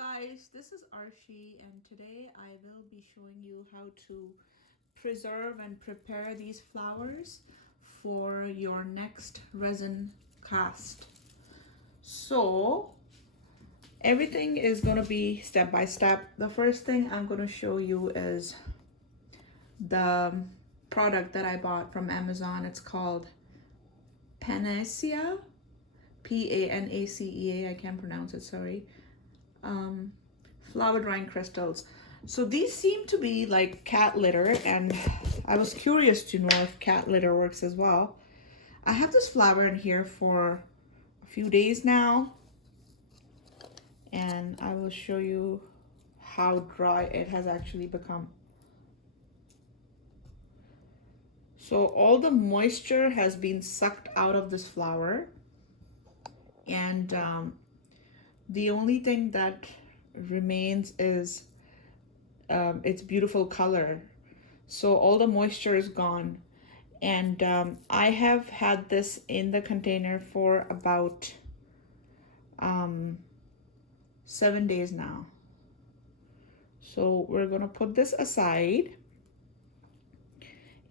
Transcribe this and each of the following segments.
guys, this is Arshi and today I will be showing you how to preserve and prepare these flowers for your next resin cast. So everything is going to be step by step. The first thing I'm going to show you is the product that I bought from Amazon. It's called Panacea, Panacea. I can't pronounce it, sorry. Flower drying crystals. So these seem to be like cat litter, and I was curious to know if cat litter works as well. I have this flower in here for a few days now, and I will show you how dry it has actually become. So all the moisture has been sucked out of this flower, and the only thing that remains is its beautiful color. So all the moisture is gone, and I have had this in the container for about 7 days now. So we're gonna put this aside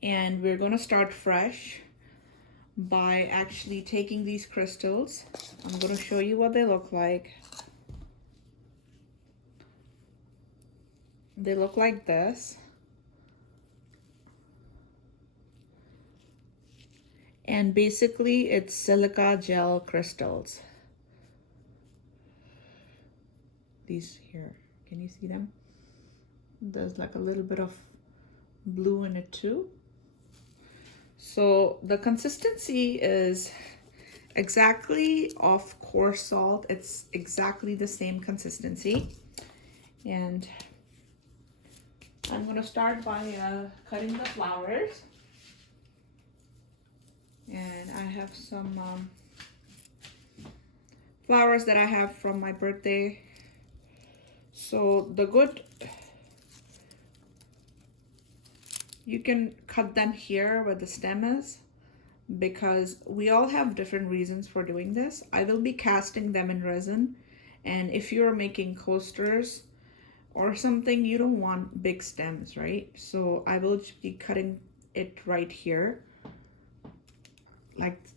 and we're gonna start fresh by actually taking these crystals. I'm gonna show you what they look like. They look like this. And basically it's silica gel crystals. These here, can you see them? There's like a little bit of blue in it too. So the consistency is exactly of coarse salt. It's exactly the same consistency. And I'm gonna start by cutting the flowers. And I have some flowers that I have from my birthday. So you can cut them here where the stem is, because we all have different reasons for doing this. I will be casting them in resin, and if you're making coasters or something, you don't want big stems, right? So I will be cutting it right here,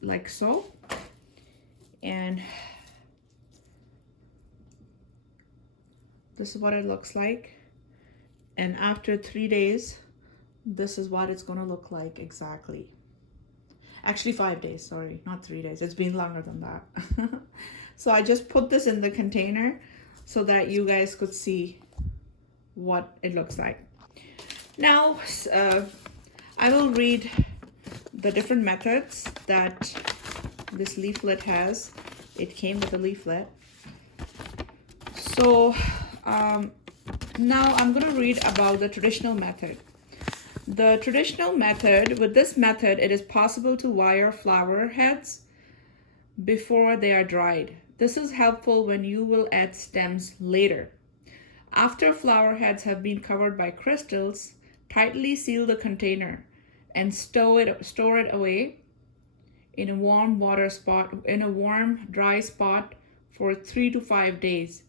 like so. And this is what it looks like. And after 3 days, this is what it's gonna look like exactly. Actually 5 days, sorry, not 3 days. It's been longer than that. So I just put this in the container so that you guys could see what it looks like. Now, I will read the different methods that this leaflet has. It came with a leaflet. So now I'm going to read about the traditional method. The traditional method, with this method, it is possible to wire flower heads before they are dried. This is helpful when you will add stems later. After flower heads have been covered by crystals, tightly seal the container and store it away in a warm dry spot for 3 to 5 days.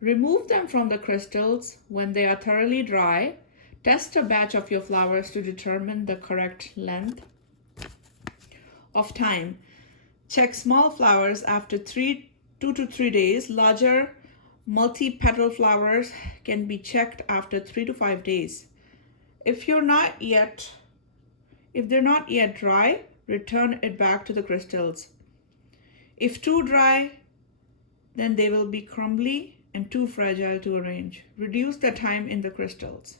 Remove them from the crystals when they are thoroughly dry. Test a batch of your flowers to determine the correct length of time. Check small flowers after 2 to 3 days. Larger multi-petal flowers can be checked after 3 to 5 days. If they're not yet dry, return it back to the crystals. If too dry, then they will be crumbly and too fragile to arrange. Reduce the time in the crystals.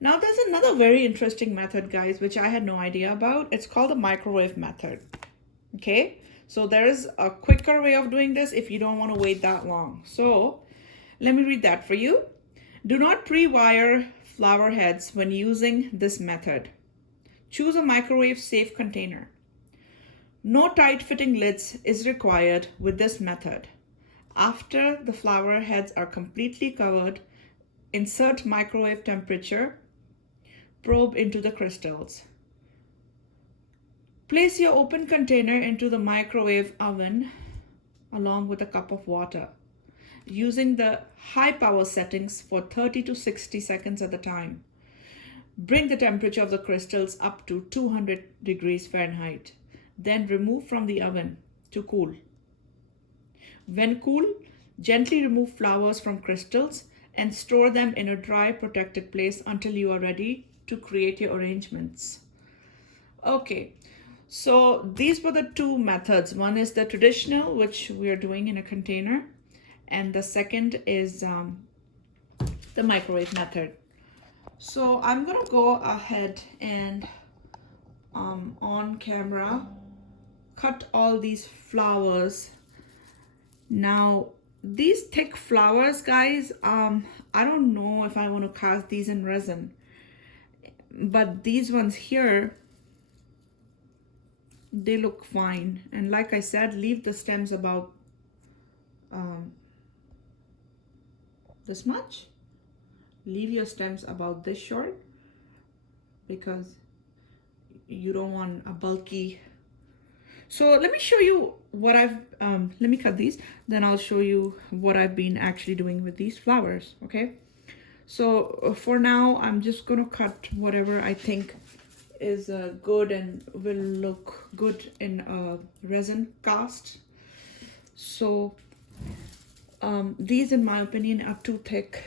Now there's another very interesting method, guys, which I had no idea about. It's called the microwave method. Okay, so there is a quicker way of doing this if you don't want to wait that long. So let me read that for you. Do not pre-wire flower heads when using this method. Choose a microwave safe container. No tight-fitting lids is required with this method. After the flower heads are completely covered, insert microwave temperature probe into the crystals. Place your open container into the microwave oven along with a cup of water. using the high power settings for 30 to 60 seconds at a time. Bring the temperature of the crystals up to 200 degrees Fahrenheit. Then remove from the oven to cool. When cool, gently remove flowers from crystals and store them in a dry, protected place until you are ready to create your arrangements. Okay, so these were the two methods. One is the traditional, which we are doing in a container, and the second is the microwave method. So I'm gonna go ahead and on camera cut all these flowers. Now these thick flowers, guys, I don't know if I want to cast these in resin, but these ones here, they look fine. And like I said, leave the stems about this much. Leave your stems about this short because you don't want a bulky. So let me show you what I've, let me cut these, then I'll show you what I've been actually doing with these flowers, okay? So for now, I'm just gonna cut whatever I think is good and will look good in a resin cast. So these, in my opinion, are too thick.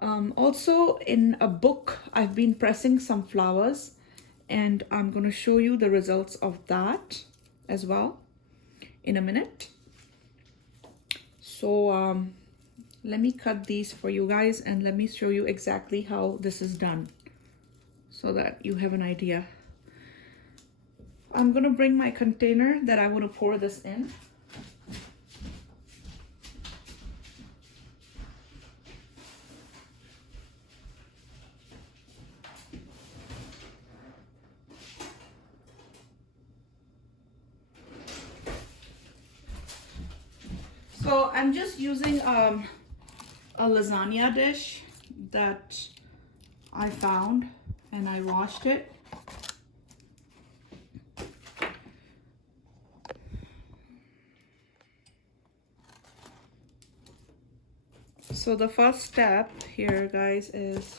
Also, in a book, I've been pressing some flowers, and I'm going to show you the results of that as well in a minute. So let me cut these for you guys, and let me show you exactly how this is done so that you have an idea. I'm going to bring my container that I want to pour this in. So I'm just using a lasagna dish that I found, and I washed it. So the first step here, guys, is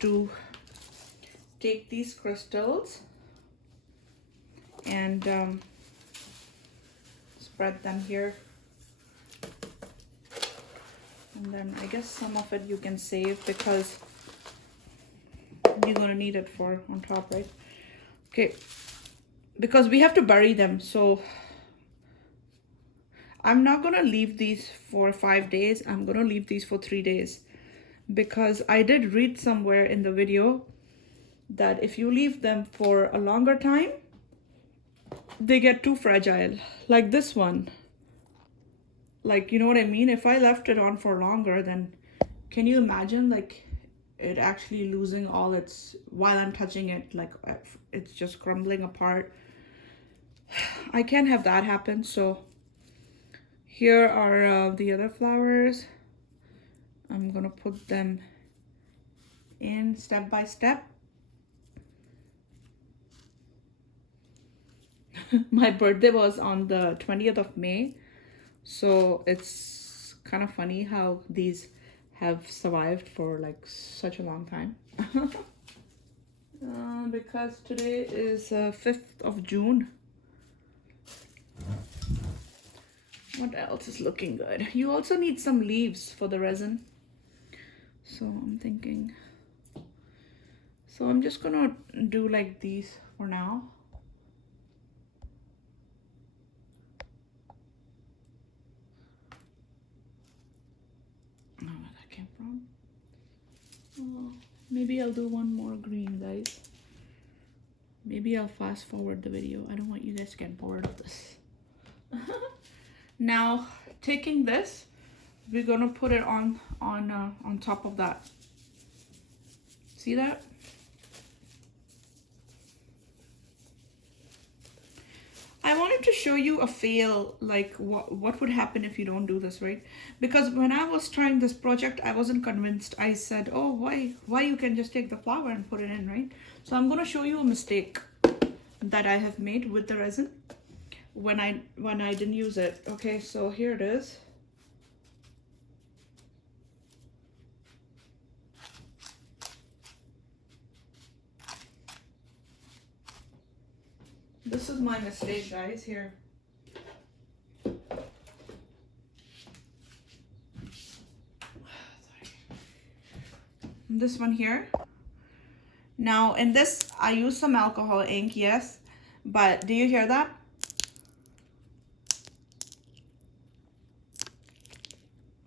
to take these crystals and spread them here, and then I guess some of it you can save because you're gonna need it for on top, right? Okay, because we have to bury them, so I'm not gonna leave these for 5 days. I'm gonna leave these for 3 days, because I did read somewhere in the video that if you leave them for a longer time, they get too fragile, like this one. Like, you know what I mean? If I left it on for longer, then can you imagine like it actually losing all its, while I'm touching it, like it's just crumbling apart. I can't have that happen. So here are the other flowers. I'm gonna put them in step by step. My birthday was on the 20th of May, so it's kind of funny how these have survived for like such a long time. Because today is 5th of June. What else is looking good? You also need some leaves for the resin, so I'm thinking, so I'm just gonna do like these for now. Maybe I'll do one more green, guys. Maybe I'll fast forward the video. I don't want you guys to get bored of this. Now, taking this, we're gonna put it on top of that. See that? I wanted to show you a fail, like what would happen if you don't do this, right? Because when I was trying this project, I wasn't convinced. I said, oh, why you can just take the flower and put it in, right? So I'm going to show you a mistake. that I have made with the resin when I didn't use it. Okay, so here it is. This is my mistake, guys, here. This one here. Now in this, I use some alcohol ink, yes, but do you hear that?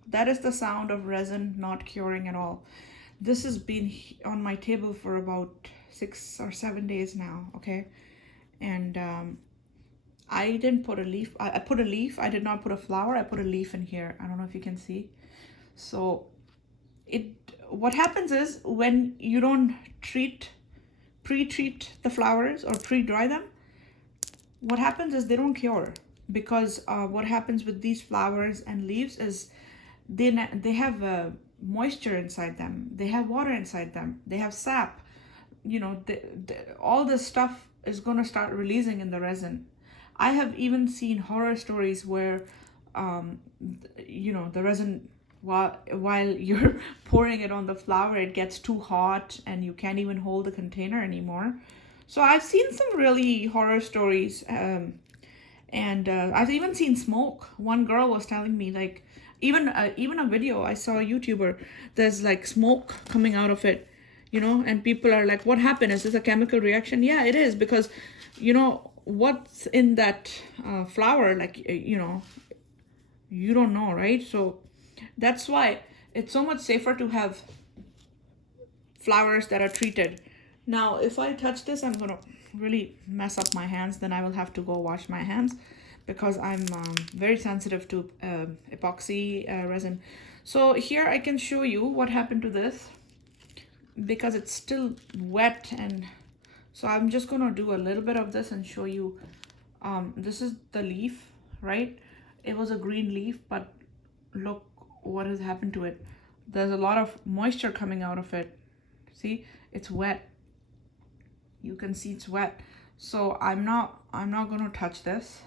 That is the sound of resin not curing at all. This has been on my table for about 6 or 7 days now, okay? And I didn't put a leaf. I put a leaf. I did not put a flower. I put a leaf in here. I don't know if you can see. So what happens is when you don't pre-treat the flowers or pre-dry them, what happens is they don't cure, because what happens with these flowers and leaves is they have moisture inside them. They have water inside them. They have sap. You know, all this stuff is going to start releasing in the resin. I have even seen horror stories where, you know, the resin, while you're pouring it on the flower, it gets too hot and you can't even hold the container anymore. So I've seen some really horror stories, and I've even seen smoke. One girl was telling me, like, even a video I saw, a YouTuber, there's like smoke coming out of it, you know, and people are like, what happened? Is this a chemical reaction? Yeah, it is, because, you know, what's in that flower, like, you know, you don't know, right? So that's why it's so much safer to have flowers that are treated. Now, if I touch this, I'm gonna really mess up my hands. Then I will have to go wash my hands, because I'm very sensitive to epoxy resin. So here I can show you what happened to this, because it's still wet. And so I'm just gonna do a little bit of this and show you. This is the leaf, right? It was a green leaf, but look what has happened to it. There's a lot of moisture coming out of it. See, it's wet. You can see it's wet. So I'm not gonna touch this.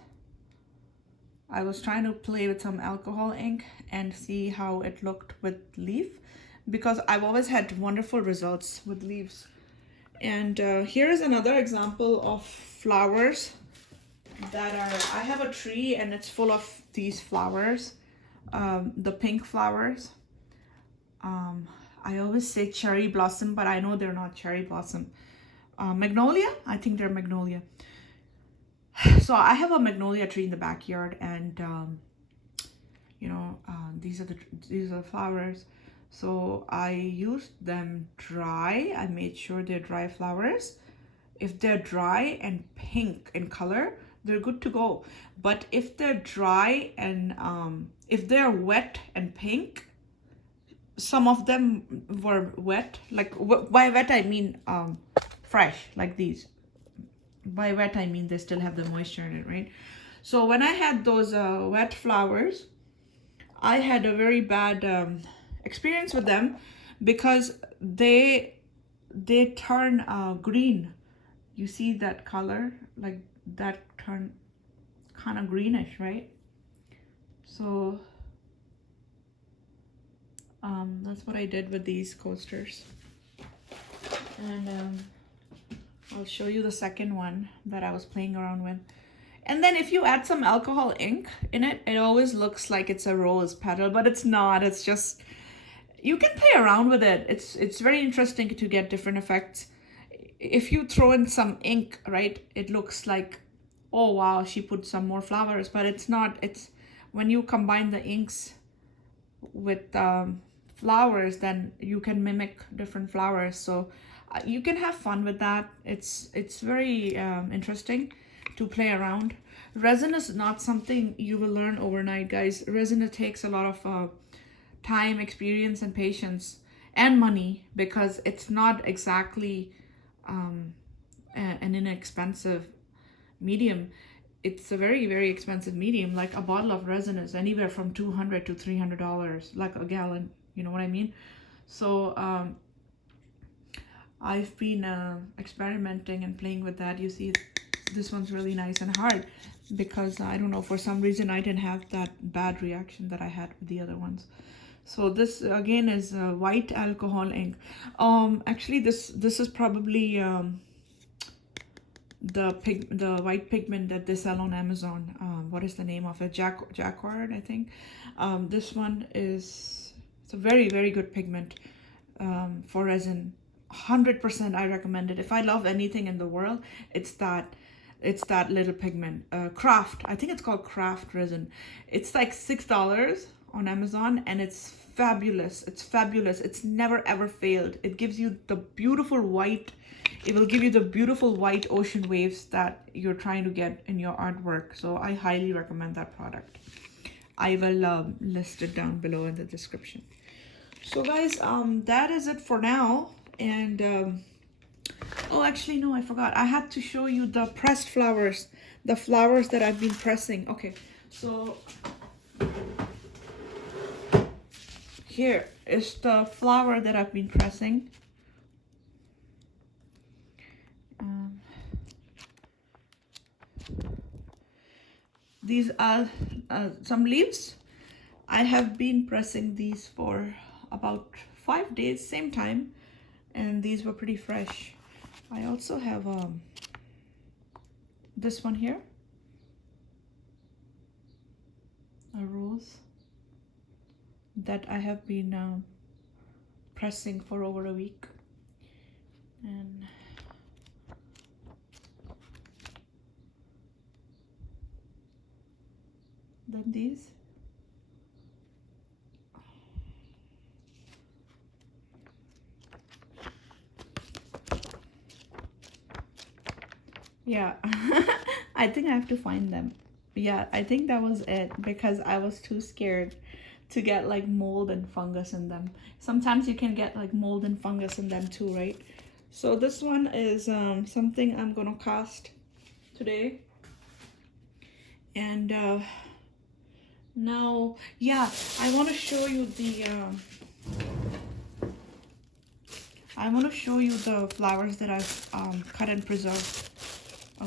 I was trying to play with some alcohol ink and see how it looked with leaf, because I've always had wonderful results with leaves. And here is another example of flowers that are, I have a tree and it's full of these flowers, the pink flowers. I always say cherry blossom, but I know they're not cherry blossom. Magnolia, I think they're magnolia. So I have a magnolia tree in the backyard, and you know, these are the flowers. So I used them dry. I made sure they're dry flowers. If they're dry and pink in color, they're good to go. But if they're dry and if they're wet and pink, some of them were wet. Like by wet I mean fresh, like these. By wet I mean they still have the moisture in it, right? So when I had those wet flowers, I had a very bad experience with them, because they turn green. You see that color, like that turn kind of greenish, right? So that's what I did with these coasters. And I'll show you the second one that I was playing around with. And then if you add some alcohol ink in it, it always looks like it's a rose petal, but it's not. It's just, you can play around with it. It's very interesting to get different effects. If you throw in some ink, right, it looks like, oh wow, she put some more flowers, but it's not. It's when you combine the inks with flowers, then you can mimic different flowers. So you can have fun with that. It's very interesting to play around. Resin is not something you will learn overnight, guys. Resin, it takes a lot of time, experience, and patience, and money, because it's not exactly an inexpensive medium. It's a very, very expensive medium. Like a bottle of resin is anywhere from $200 to $300, like a gallon. You know what I mean? So I've been experimenting and playing with that. You see this one's really nice and hard, because I don't know, for some reason I didn't have that bad reaction that I had with the other ones. So this again is white alcohol ink. Actually this is probably the white pigment that they sell on Amazon. What is the name of it? Jacquard, I think. This one is, it's a very, very good pigment for resin. 100% I recommend it. If I love anything in the world, it's that little pigment. Craft, I think it's called Craft resin. It's like $6 on Amazon, and it's fabulous. It's fabulous. It's never ever failed. It gives you the beautiful white, it will give you the beautiful white ocean waves that you're trying to get in your artwork. So I highly recommend that product. I will list it down below in the description. So guys, that is it for now. And oh, actually no, I forgot. I had to show you the pressed flowers, the flowers that I've been pressing. Okay, so here is the flower that I've been pressing. These are some leaves. I have been pressing these for about 5 days, same time, and these were pretty fresh. I also have this one here, a rose that I have been pressing for over a week. And then these. Yeah, I think I have to find them. Yeah, I think that was it, because I was too scared to get like mold and fungus in them. Sometimes you can get like mold and fungus in them too, right? So this one is something I'm gonna cast today. And now, yeah, I want to show you the flowers that I've cut and preserved a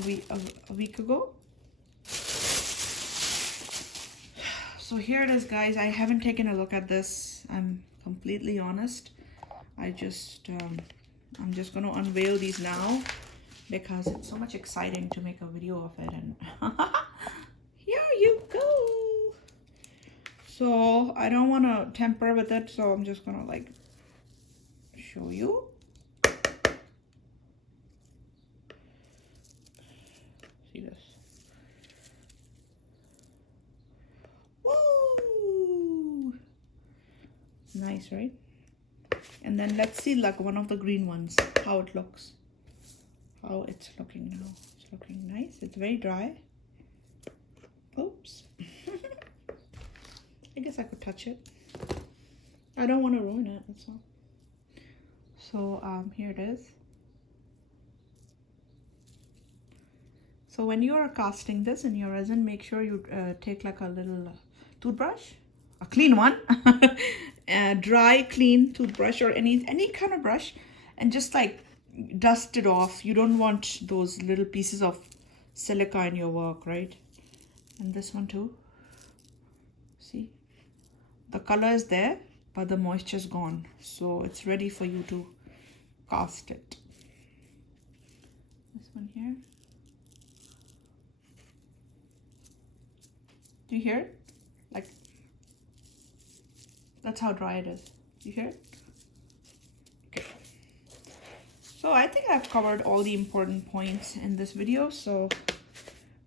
week ago. So here it is, guys. I haven't taken a look at this. I'm completely honest. I'm just gonna unveil these now, because it's so much exciting to make a video of it. And here you go. So I don't want to tamper with it, so I'm just gonna like show you. See this? Woo! Nice, right? And then let's see like one of the green ones, how it looks. How it's looking now. It's looking nice. It's very dry. Oops. I guess I could touch it. I don't want to ruin it, that's all. So here it is. So when you are casting this in your resin, make sure you take like a little toothbrush, a clean one, a dry, clean toothbrush, or any kind of brush, and just like dust it off. You don't want those little pieces of silica in your work, right? And this one too. See? The color is there, but the moisture is gone. So it's ready for you to cast it. This one here. Do you hear it? Like, that's how dry it is. Do you hear it? Okay. So I think I've covered all the important points in this video. So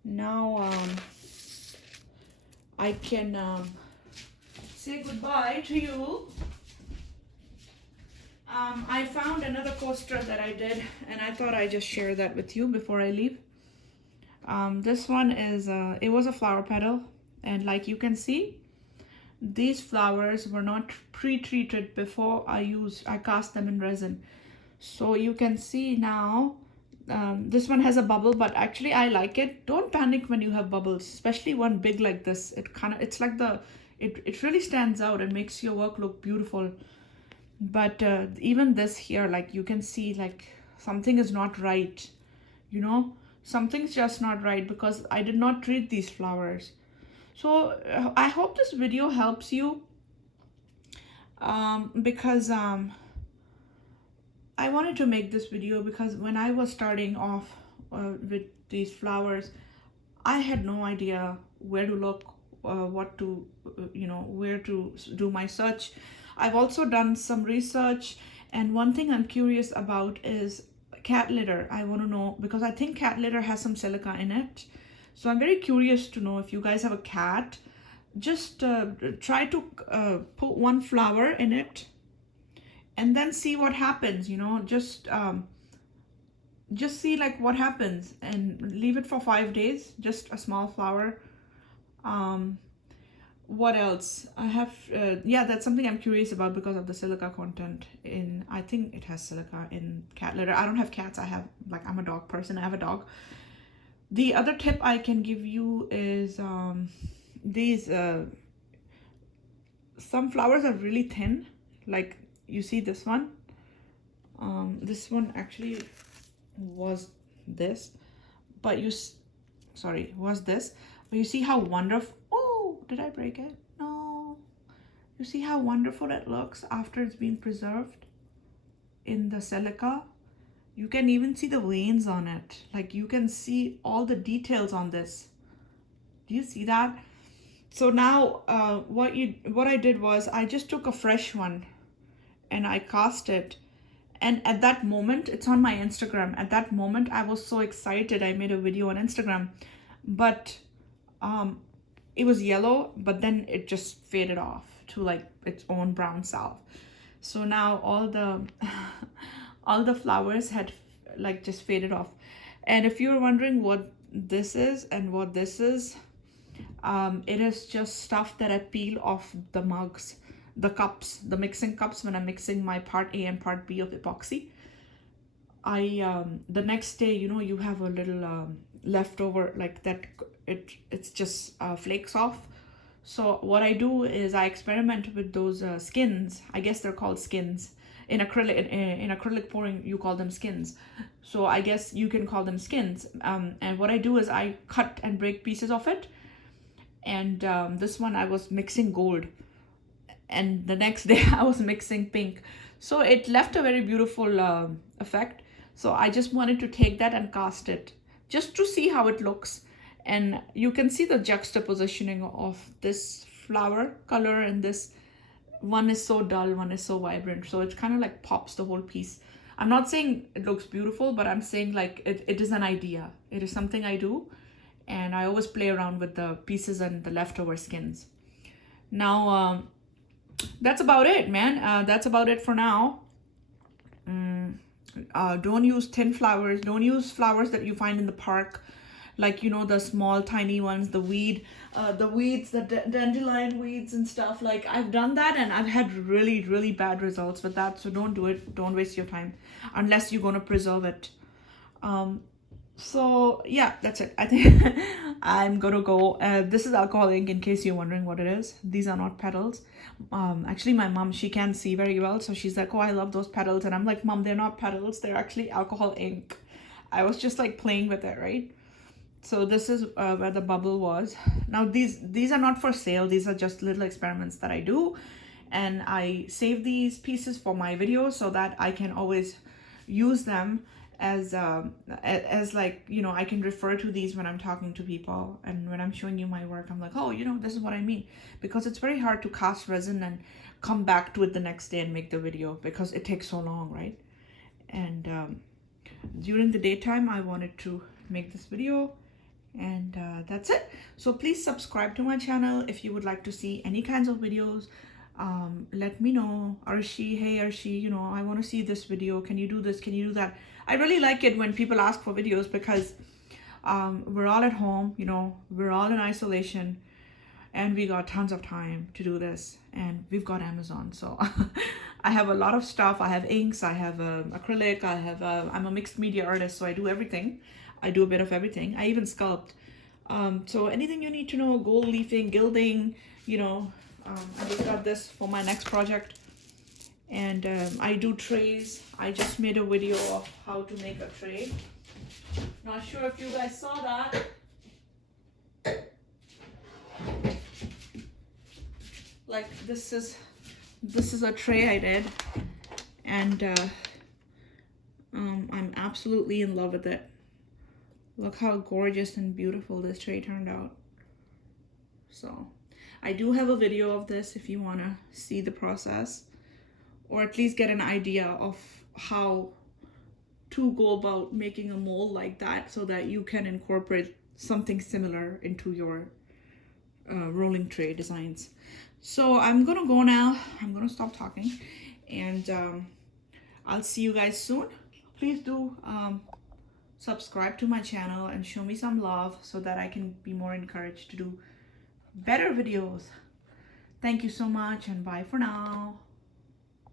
now I can say goodbye to you. I found another coaster that I did, and I thought I'd just share that with you before I leave. This one is, it was a flower petal, and like you can see, these flowers were not pre-treated before I cast them in resin. So you can see now, this one has a bubble, but actually I like it. Don't panic when you have bubbles, especially one big like this. It's like it really stands out and makes your work look beautiful. But even this here, like you can see, like something is not right, you know. Something's just not right because I did not treat these flowers. So I hope this video helps you, because I wanted to make this video because when I was starting off with these flowers, I had no idea where to look, what to, where to do my search. I've also done some research, and one thing I'm curious about is cat litter. I want to know because I think cat litter has some silica in it. So I'm very curious to know if you guys have a cat. Just try to put one flower in it and then see what happens, just see like what happens and leave it for 5 days, just a small flower. What else I have, yeah, that's something I'm curious about because of the silica content in, I think it has silica in cat litter. I don't have cats. I'm a dog person. I have a dog. The other tip I can give you is these some flowers are really thin, like you see this one. This one actually was this, but was this, but you see how wonderful, oh, did I break it? No. You see how wonderful it looks after it's been preserved in the silica. You can even see the veins on it. Like you can see all the details on this. Do you see that? So now what I did was I just took a fresh one and I cast it. And at that moment, it's on my Instagram. At that moment, I was so excited. I made a video on Instagram, but it was yellow, but then it just faded off to like its own brown self. So now all the all the flowers had like just faded off. And if you're wondering what this is and what this is, it is just stuff that I peel off the mugs, the cups, the mixing cups when I'm mixing my part A and part B of epoxy. The next day, you have a little leftover like that. It's just flakes off. So what I do is I experiment with those skins. I guess they're called skins. In acrylic pouring, you call them skins. So I guess you can call them skins. And what I do is I cut and break pieces of it. And this one I was mixing gold. And the next day I was mixing pink. So it left a very beautiful effect. So I just wanted to take that and cast it just to see how it looks. And you can see the juxtapositioning of this flower color and this. One is so dull, one is so vibrant. So it kind of like pops the whole piece. I'm not saying it looks beautiful, but I'm saying like it is an idea. It is something I do. And I always play around with the pieces and the leftover skins. Now, that's about it, man. That's about it for now. Don't use thin flowers. Don't use flowers that you find in the park. Like, the small, tiny ones, the weeds, the dandelion weeds and stuff. Like, I've done that and I've had really, really bad results with that. So don't do it. Don't waste your time unless you're going to preserve it. So yeah, that's it. I think I'm gonna go. This is alcohol ink, in case you're wondering what it is. These are not petals. Actually my mom, she can see very well, so she's like, oh, I love those petals. And I'm like, Mom, they're not petals, they're actually alcohol ink. I was just like playing with it, right? So this is where the bubble was. Now these are not for sale. These are just little experiments that I do, and I save these pieces for my videos so that I can always use them as like, I can refer to these when I'm talking to people, and when I'm showing you my work, I'm like, oh, this is what I mean. Because it's very hard to cast resin and come back to it the next day and make the video because it takes so long, right? And during the daytime I wanted to make this video, and that's it. So please subscribe to my channel if you would like to see any kinds of videos. Let me know, Arshi, hey Arshi, I want to see this video, can you do this, can you do that? I really like it when people ask for videos because we're all at home, we're all in isolation, and we got tons of time to do this, and we've got Amazon. So I have a lot of stuff. I have inks, I have acrylic, I'm a mixed media artist, so I do everything. I do a bit of everything. I even sculpt. So anything you need to know, gold leafing, gilding, I just got this for my next project. And I do trays. I just made a video of how to make a tray. Not sure if you guys saw that. Like this is a tray I did, and I'm absolutely in love with it. Look how gorgeous and beautiful this tray turned out. So I do have a video of this if you want to see the process, or at least get an idea of how to go about making a mold like that, so that you can incorporate something similar into your rolling tray designs. So I'm gonna go now. I'm gonna stop talking, and I'll see you guys soon. Please do subscribe to my channel and show me some love so that I can be more encouraged to do better videos. Thank you so much, and bye for now.